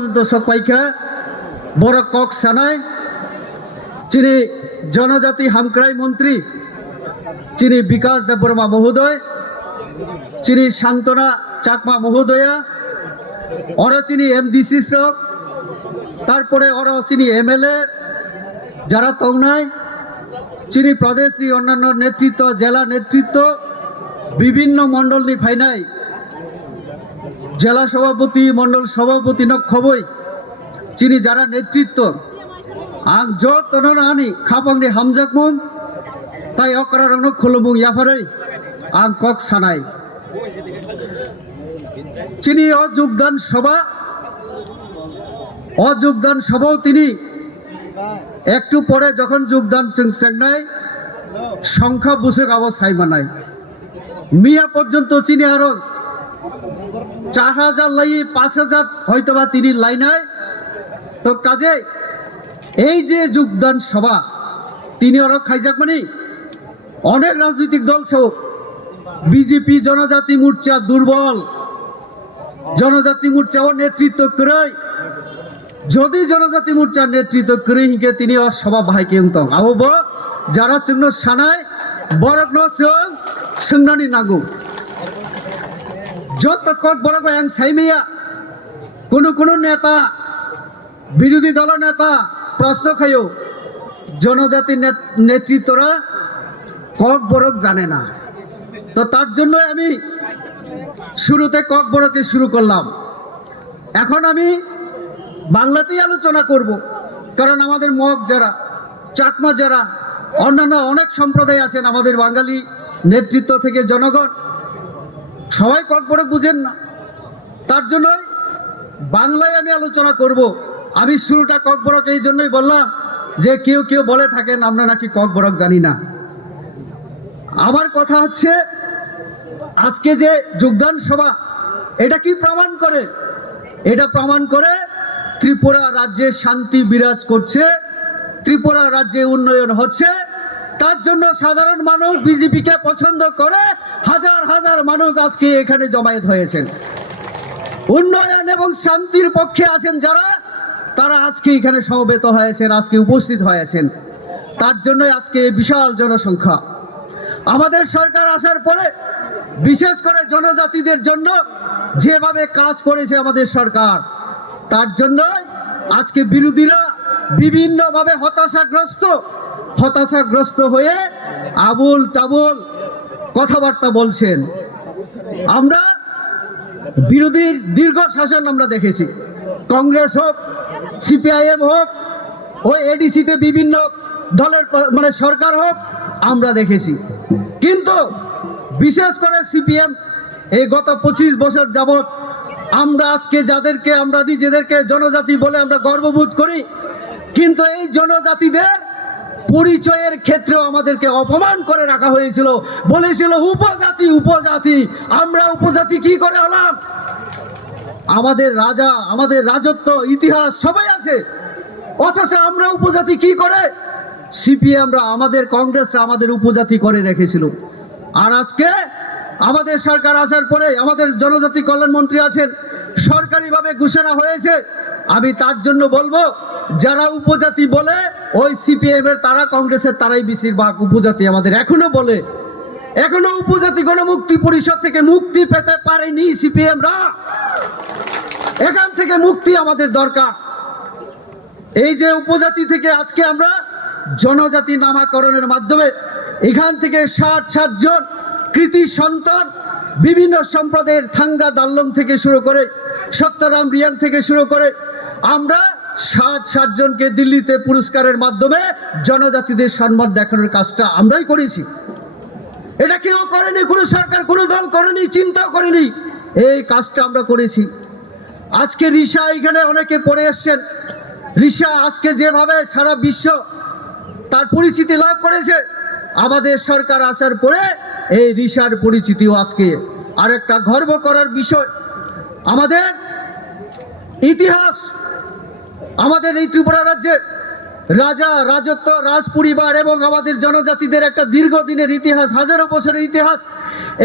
পর্যন্ত সবাইকে বড় কক সানায় যিনি জনজাতি হামক্রাই মন্ত্রী যিনি বিকাশ দেববর্মা মহোদয় যিনি শান্তনা চাকমা মহোদয়া ওরা চিনি এমডিসি তারপরে ওরা চিনি এমএলএ যারা তৌনায় চিনি প্রদেশ নি অন্যান্য নেতৃত্ব জেলা নেতৃত্ব বিভিন্ন মণ্ডল নি ফাইনাই জেলা সভাপতি মণ্ডল সভাপতি নক্ষবই চিনি যারা নেতৃত্ব আং যতনানি খাপাংনি হামজাকমুং তাই অকরারং খলুমুং ইয়াফারৈ আং কক সানাই চিনি অযোগদান সভাও তিনি একটু পরে যখন যোগদান চেংনাই সংখ্যা বুসে গাব সাইমানাই মিয়া পর্যন্ত চিনি আরো 4000 লাই 5000 হয়তোবা তিনি লাইনায় তো কাজে এই যে যোগদান সভা তিনি আরো খাইজাক মানে অনেক রাজনৈতিক দল সহ বিজেপি জনজাতি মোর্চা দুর্বল জনজাতি মোর্চা নেতৃত্ব করে যদি জনজাতি মোর্চার নেতৃত্ব করে হিকে তিনি সভা ভাইকে উংতং আবো যারা চিহ্ন সানায় বরক সোংনানি নাগু যত কক বরক আং সাইমিয়া কোনো নেতা বিরোধী দল নেতা প্রশ্ন খাইও জনজাতি নেতৃত্বরা কক বরক জানে না তো তার জন্য আমি শুরুতে কক বরকে শুরু করলাম এখন আমি বাংলাতেই আলোচনা করব কারণ আমাদের মগ যারা চাকমা যারা অন্যান্য অনেক সম্প্রদায় আছেন আমাদের বাঙালি নেতৃত্ব থেকে জনগণ সবাই কক বরক বুঝেন না তার জন্যই বাংলায় আমি আলোচনা করব আমি শুরুটা কক বরক এই জন্যই বললাম যে কেউ বলে থাকেন আমরা নাকি কক বরক জানি না আমার কথা হচ্ছে আজকে যে যোগদান সভা এটা কি প্রমাণ করে এটা প্রমাণ করে ত্রিপুরা রাজ্যে শান্তি বিরাজ করছে ত্রিপুরা রাজ্যে উন্নয়ন হচ্ছে তার জন্য সাধারণ মানুষ বিজেপিকে পছন্দ করে হাজার হাজার মানুষ আজকে এখানে জমায়েত হয়েছেন উন্নয়ন এবং শান্তির পক্ষে আছেন যারা তারা আজকে এখানে সমবেত হয়েছেন আজকে উপস্থিত হয়েছেন তার জন্য আজকে এই বিশাল জনসংখ্যা আমাদের সরকার আসার পরে বিশেষ করে জনজাতিদের জন্য যেভাবে কাজ করেছে আমাদের সরকার তার জন্য আজকে বিরোধীরা বিভিন্নভাবে হতাশাগ্রস্ত হয়ে আবুল তাবুল কথাবার্তা বলছেন আমরা বিরোধীর দীর্ঘ শাসন আমরা দেখেছি কংগ্রেস হোক সিপিআইএম হোক ওই এডিসিতে বিভিন্ন দলের মানে সরকার হোক আমরা দেখেছি কিন্তু বিশেষ করে সিপিএম এই গত 25 বছর যাবত আমরা আজকে যাদেরকে আমরা নিজেদেরকে জনজাতি বলে আমরা গর্ববোধ করি কিন্তু এই জনজাতিদের পরিচয়ের ক্ষেত্রেও আমাদেরকে অপমান করে রাখা হয়েছিল বলেছিল উপজাতি আমরা উপজাতি কি করে হলাম আমাদের রাজা আমাদের রাজত্ব ইতিহাস সবাই আছে অথচ আমরা উপজাতি কি করে সিপিএমরা আমাদের কংগ্রেসরা আমাদের উপজাতি করে রেখেছিল আর আজকে আমাদের সরকার আসার পরে আমাদের জনজাতি কল্যাণ মন্ত্রী আছেন সরকারিভাবে ঘোষণা হয়েছে আমি তার জন্য বলবো যারা উপজাতি বলে ওই সিপিএম এর তারা কংগ্রেসের তারাই বেশিরভাগ উপজাতি আমাদের এখনো উপজাতি গণমুক্তি পরিষদ থেকে মুক্তি পেতে পারেনি সিপিএমরা এখান থেকে মুক্তি আমাদের দরকার এই যে উপজাতি থেকে আজকে আমরা জনজাতি নামকরণের মাধ্যমে এখান থেকে 60 জন কৃতি সন্তান বিভিন্ন সম্প্রদায়ের থাঙ্গা দাল্লং থেকে শুরু করে সত্যরাম রিয়াং থেকে শুরু করে আমরা 60 জনকে দিল্লিতে পুরস্কারের মাধ্যমে জনজাতিদের সম্মান দেখানোর কাজটা আমরাই করেছি এটা কেউ করেনি কোনো সরকার কোনো দল করেনি চিন্তাও করেনি এই কাজটা আমরা করেছি আজকে রিসা এখানে অনেকে পড়ে এসছেন রিসা আজকে যেভাবে সারা বিশ্ব তার পরিচিতি লাভ করেছে আমাদের সরকার আসার পরে এই রিসার পরিচিতিও আজকে আরেকটা গর্ব করার বিষয় আমাদের ইতিহাস আমাদের এই ত্রিপুরা রাজ্যে রাজা রাজত্ব রাজ পরিবার এবং আমাদের জনজাতিদের একটা দীর্ঘদিনের ইতিহাস হাজারো বছরের ইতিহাস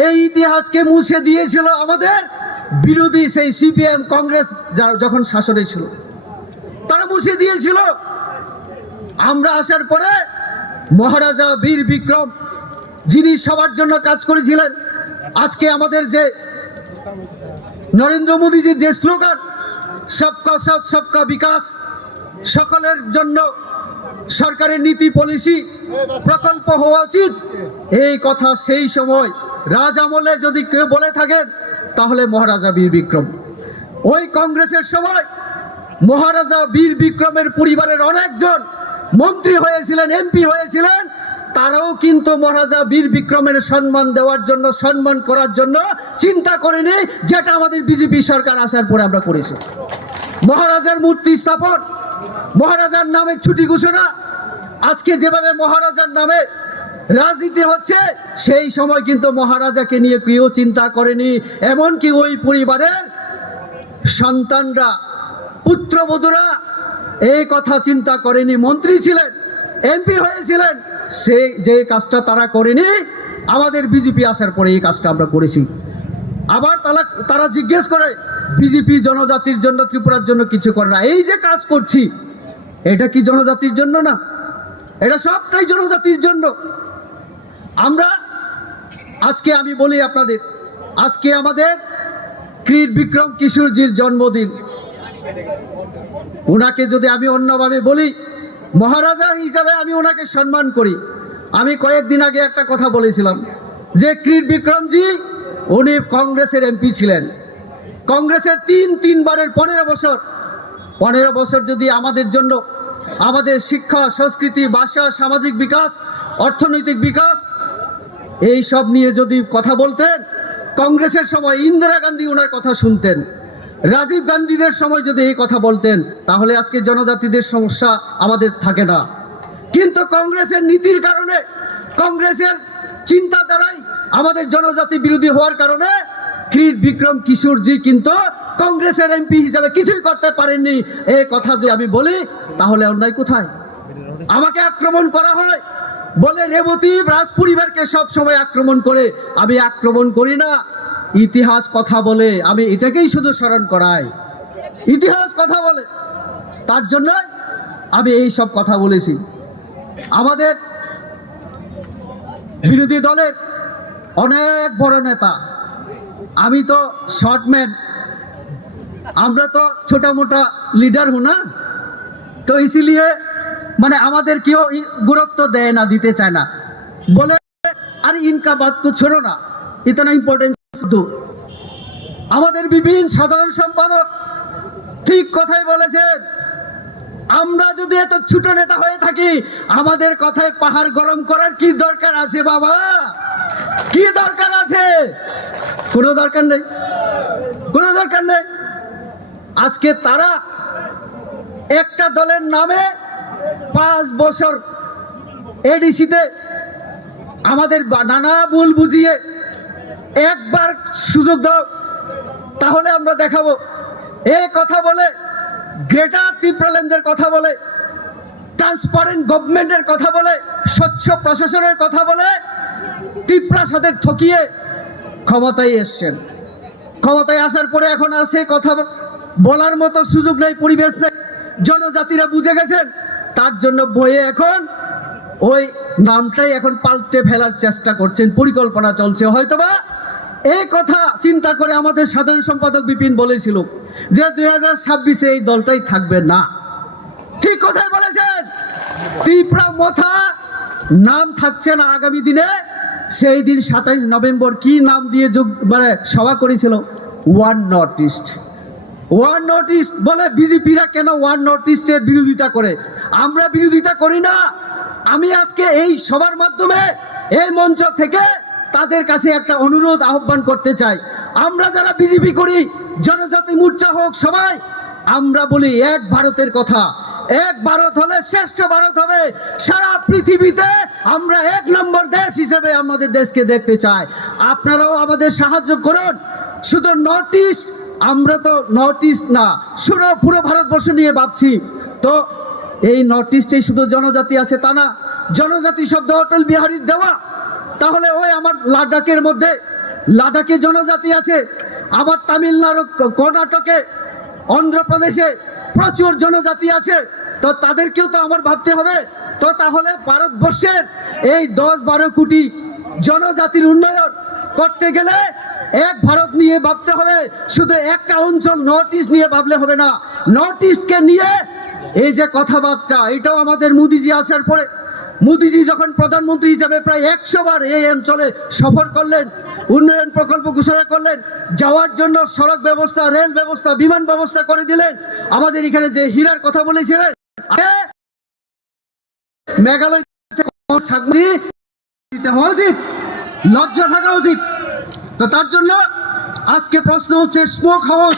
এই ইতিহাসকে মুছে দিয়েছিল আমাদের বিরোধী সেই সিপিএম কংগ্রেস যখন শাসনে ছিল তারা মুছে দিয়েছিল। আমরা আসার পরে মহারাজা বীর বিক্রম যিনি সবার জন্য কাজ করেছিলেন, আজকে আমাদের যে নরেন্দ্র মোদীজির যে স্লোগান সবকা সাথ সবকা বিকাশ, সকলের জন্য সরকারের নীতি পলিসি প্রকল্প হওয়া উচিত, এই কথা সেই সময় রাজ আমলে যদি কেউ বলে থাকেন তাহলে মহারাজা বীর বিক্রম। ওই কংগ্রেসের সময় মহারাজা বীর বিক্রমের পরিবারের অনেকজন মন্ত্রী হয়েছিলেন, এমপি হয়েছিলেন, তারাও কিন্তু মহারাজা বীর বিক্রমের সম্মান দেওয়ার জন্য, সম্মান করার জন্য চিন্তা করেনি, যেটা আমাদের বিজেপি সরকার আসার পরে আমরা করেছি। মহারাজার মূর্তি স্থাপন, মহারাজার নামে ছুটি ঘোষণা, আজকে যেভাবে মহারাজার নামে রাজনীতি হচ্ছে, সেই সময় কিন্তু মহারাজাকে নিয়ে কেউ চিন্তা করেনি। এমনকি ওই পরিবারের সন্তানরা, পুত্রবধূরা এই কথা চিন্তা করেনি। মন্ত্রী ছিলেন, এমপি হয়েছিলেন, যে কাজটা তারা করেনি, আমাদের বিজেপি আসার পরে এই কাজটা আমরা করেছি। আবার তারা জিজ্ঞেস করে বিজেপি জনজাতির জন্য, ত্রিপুরার জন্য কিছু করে না। এই যে কাজ করছি এটা কি জনজাতির জন্য না? এটা সবটাই জনজাতির জন্য। আমরা আজকে আমি বলি আপনাদের, আজকে আমাদের ক্রীড় বিক্রম কিশোরজির জন্মদিন। ওনাকে যদি আমি অন্যভাবে বলি, মহারাজা হিসাবে আমি ওনাকে সম্মান করি। আমি কয়েকদিন আগে একটা কথা বলেছিলাম যে ক্রীড় বিক্রমজি উনি কংগ্রেসের এমপি ছিলেন, কংগ্রেসের তিনবারের 15 বছর যদি আমাদের জন্য, আমাদের শিক্ষা, সংস্কৃতি, ভাষা, সামাজিক বিকাশ, অর্থনৈতিক বিকাশ এই সব নিয়ে যদি কথা বলতেন, কংগ্রেসের সময় ইন্দিরা গান্ধী ওনার কথা শুনতেন, রাজীব গান্ধীদের সময় যদি এই কথা বলতেন, তাহলে আজকে জনজাতিদের সমস্যা আমাদের থাকে না। কিন্তু কংগ্রেসের নীতির কারণে, কংগ্রেসের চিন্তাধারায় আমাদের জনজাতি বিরোধী হওয়ার কারণে ক্রীড় বিক্রম কিশোরজি কিন্তু কংগ্রেসের এমপি হিসাবে কিছুই করতে পারেননি। এই কথা যদি আমি বলি তাহলে অন্যায় কোথায়? আমাকে আক্রমণ করা হয় বলে রেবতী রাজ পরিবারকে সব সময় আক্রমণ করে, আমি আক্রমণ করি না, ইতিহাস কথা বলে, আমি এটাকেই শুধু স্মরণ করাই, ইতিহাস কথা বলে, তার জন্য আমি এই সব কথা বলেছি। আমাদের বিরোধী দলের অনেক বড় নেতা, আমি তো শর্টম্যান, আমরা তো ছোটা মোটা লিডার হু না, তো ইসিলিয়ে মানে আমাদের কেউ গুরুত্ব দেয় না, দিতে চায় না, বলে আর ইনকা বাত তো ছোড়ো না, ইতনা ইম্পর্টেন্স দো। আমাদের বিভিন্ন সাধারণ সম্পাদক ঠিক কথাই বলেছেন, আমরা যদি এত ছোট নেতা হয়ে থাকি, আমাদের কথায় পাহাড় গরম করার কি দরকার আছে বাবা? কি দরকার আছে? কোনো দরকার নেই, কোনো দরকার নেই। আজকে তারা একটা দলের নামে 5 বছর এডিসিতে আমাদের নানা ভুল বুঝিয়ে একবার সুযোগ দাও তাহলে আমরা দেখাবো, এই কথা বলে, গ্রেটার ত্রিপুরাল্যান্ডের কথা বলে, ট্রান্সপারেন্ট গভর্নমেন্টের কথা বলে, স্বচ্ছ প্রশাসনের কথা বলে ত্রিপুরা সাথে ঠকিয়ে ক্ষমতায় এসছেন। ক্ষমতায় আসার পরে এখন আর সেই কথা বলার মতো সুযোগ নেই, পরিবেশ নেই, জনজাতিরা বুঝে গেছেন, তার জন্য বইয়ে এখন ওই নামটাই এখন পাল্টে ফেলার চেষ্টা করছেন, পরিকল্পনা চলছে। হয়তোবা এই কথা চিন্তা করে আমাদের সাধারণ সম্পাদক বিপিন বলেছিল যে 2026-এ এই দলটাই থাকবে না। ঠিক কথাই বলেছেন, ত্রিপুরা মথা নাম থাকছে না আগামী দিনে। সেই দিন 27 নভেম্বর কি নাম দিয়ে মানে সভা করেছিল? One north east. One north east বলে বিজেপিরা কেন ওয়ান নর্থ ইস্টের বিরোধিতা করে? আমরা বিরোধিতা করি না। আমি আজকে এই সবার মাধ্যমে এই মঞ্চ থেকে তাদের কাছে একটা অনুরোধ, আহ্বান করতে চাই, আমরা যারা বিজেপি করি, জনজাতি মোর্চা হোক, সবাই আমরা বলি এক ভারতের কথা। এক ভারত হলে শ্রেষ্ঠ ভারত হবে। সারা পৃথিবীতে আমরা 1 নম্বর দেশ হিসেবে আমাদের দেশকে দেখতে চাই। আপনারাও আমাদের সাহায্য করুন। শুধু নর্থ ইস্ট, আমরা তো নর্থ ইস্ট না, পুরো ভারতবর্ষ নিয়ে ভাবছি। তো এই নর্থ ইস্টে শুধু জনজাতি আছে তা না, জনজাতি শব্দ অটল বিহারীর দেওয়া। তাহলে ওই আমার লাদাখের মধ্যে, লাদাখে জনজাতি আছে, আবার তামিলনাড়ু, কর্ণাটকে, অন্ধ্রপ্রদেশে প্রচুর জনজাতি আছে, তো তাদেরকেও তো আমার ভাবতে হবে। তো তাহলে ভারতবর্ষের এই 10-12 কোটি জনজাতির উন্নয়ন করতে গেলে এক ভারত নিয়ে ভাবতে হবে, শুধু একটা অঞ্চল নর্থ ইস্ট নিয়ে ভাবলে হবে না। নর্থ ইস্টকে নিয়ে এই যে কথাবার্তা, এটাও আমাদের মোদিজি আসার পরে, মোদিজি যখন প্রধানমন্ত্রী হিসাবে প্রায় 100 বার এই অঞ্চলে সফর করলেন, উন্নয়ন প্রকল্প ঘোষণা করলেন, যাওয়ার জন্য সড়ক ব্যবস্থা, রেল ব্যবস্থা, বিমান ব্যবস্থা করে দিলেন। আমাদের এখানে যে হীরার কথা বলেছিলেন, মেঘালয় হওয়া উচিত, লজ্জা থাকা উচিত। তো তার জন্য আজকে প্রশ্ন হচ্ছে স্মোক হাউস,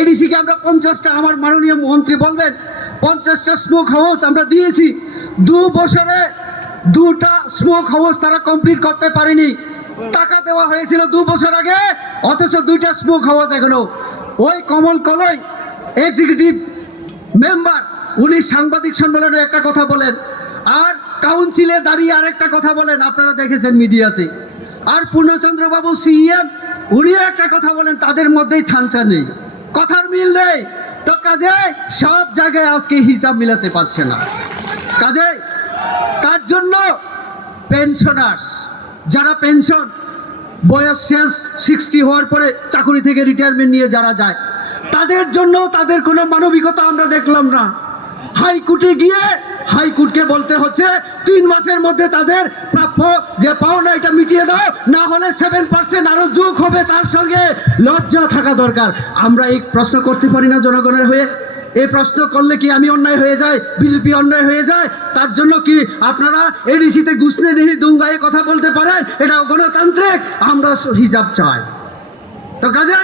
এডিসিকে আমরা 50টা, আমার মাননীয় মন্ত্রী বলবেন 50টা স্মোক হাউস আমরা দিয়েছি। 2 বছরে 2টা স্মোক হাউস তারা কমপ্লিট করতে পারেনি। টাকা দেওয়া হয়েছিল 2 বছর আগে, অথচ 2টা স্মোক হাউস এখনো। ওই কমল কলই এক্সিকিউটিভ মেম্বার, উনি সাংবাদিক সম্মেলনে একটা কথা বলেন, আর কাউন্সিলে দাঁড়িয়ে আরেকটা কথা বলেন, আপনারা দেখেছেন মিডিয়াতে। আর পূর্ণচন্দ্রবাবু সিএম, উনিও একটা কথা বলেন, তাদের মধ্যেই থানচা নেই, কথার মিল নেই। তো কাজে সব জায়গায় আজকে হিসাব মিলাতে পারছে না। কাজে তার জন্য পেনশনার্স, যারা পেনশন বয়স শেষ 60 হওয়ার পরে চাকরি থেকে রিটায়ারমেন্ট নিয়ে যারা যায়, তাদের জন্য তাদের কোনো মানবিকতা আমরা দেখলাম না। হাইকোর্টে গিয়ে হাইকোর্টকে বলতে হচ্ছে 3 মাসের মধ্যে তাদের প্রাপ্য যে পাওনা এটা মিটিয়ে দাও, না হলে 7% আরো যোগ হবে তার সঙ্গে। লজ্জা থাকা দরকার। আমরা এই প্রশ্ন করতে পারি না জনগণের হয়ে? এই প্রশ্ন করলে কি আমি অন্যায় হয়ে যায়, বিজেপি অন্যায় হয়ে যায়? তার জন্য কি আপনারা এডিসিতে ঘুষনে নিহি দুঙ্গায়ে কথা বলতে পারেন? এটা গণতান্ত্রিক। আমরা হিসাব চাই। তো কাজে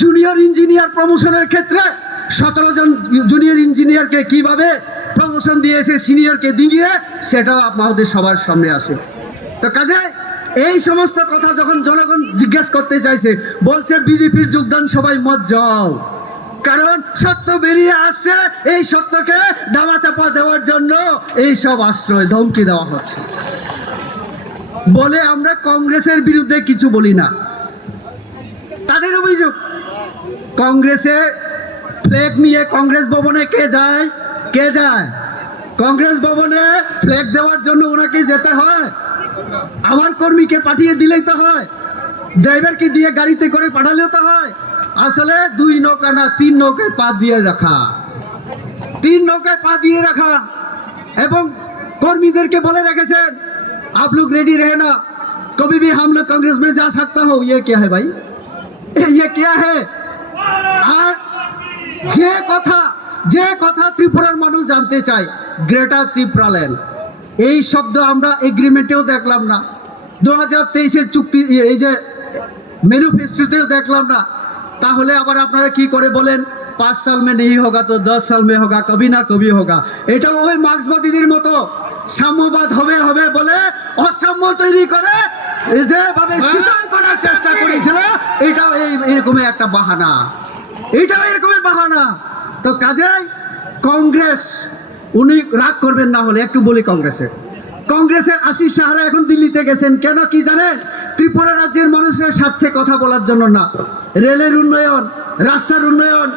জুনিয়র ইঞ্জিনিয়ার প্রমোশনের ক্ষেত্রে 17 জন জুনিয়র ইঞ্জিনিয়ারকে কিভাবে প্রমোশন দিয়েছে সিনিয়রকে দিয়ে, সেটাও আপনাদের সবার সামনে আসে। তো কাজে এই সমস্ত কথা যখন জনগণ জিজ্ঞেস করতে চাইছে, বলছে বিজেপির যোগদান সবাই মত যাও, কারণ সত্য বেরিয়ে আসছে, এই সত্যকে দামাচাপা দেওয়ার জন্য এই সব আশ্রয় ধমকি দেওয়া হচ্ছে বলে আমরা কংগ্রেসের বিরুদ্ধে কিছু বলি না। তাদের অভিযোগ, কংগ্রেসে ফ্ল্যাগ নিয়ে কংগ্রেস ভবনে কে যায়? কে যায়? কংগ্রেস ভবনে ফ্ল্যাগ দেওয়ার জন্য ওনাকে যেতে হয়? আমার কর্মীকে পাঠিয়ে দিলেই তো হয়, ড্রাইভারকে দিয়ে গাড়িতে করে পাঠালেও তো হয়। আসলে 2 নৌকা না 3 নৌকায় পা দিয়ে রাখা, 3 নৌকায় পা দিয়ে রাখা। এবং কর্মীদেরকে বলে রেখেছেন, आप लोग रेडी रहना, कभी भी हम लोग कांग्रेस में जा सकता हो। ये क्या है भाई, ये क्या है? আর যে কথা ত্রিপুরার মানুষ জানতে চায়, গ্রেটার ত্রিপুরাল্যান্ড, এই শব্দ আমরা এগ্রিমেন্টেও দেখলাম না, 2023-এর চুক্তি এই যে ম্যানিফেস্টোতেও দেখলাম না। তাহলে আবার আপনারা কি করে বলেন 5 সাল মে নেই হোগা তো 10 সাল মে হোগা, কবি না কবি হোগা। এটা ওই মার্ক্সবাদীদের মতো সাম্যবাদ হবে হবে বলে অসাম্য তৈরি করে যেভাবে শোষণ করার চেষ্টা করেছিল, এটাও এরকমই একটা বাহানা, এটাও এরকমই বাহানা। তো কাজেই কংগ্রেস, উনি রাগ করবেন না হলে একটু বলি, কংগ্রেসের আশিস সাহারা এখন দিল্লিতে গেছেন কেন কি জানেন? ত্রিপুরা রাজ্যের মানুষের স্বার্থে কথা বলার জন্য না, রেলের উন্নয়ন, রাস্তার উন্নয়ন,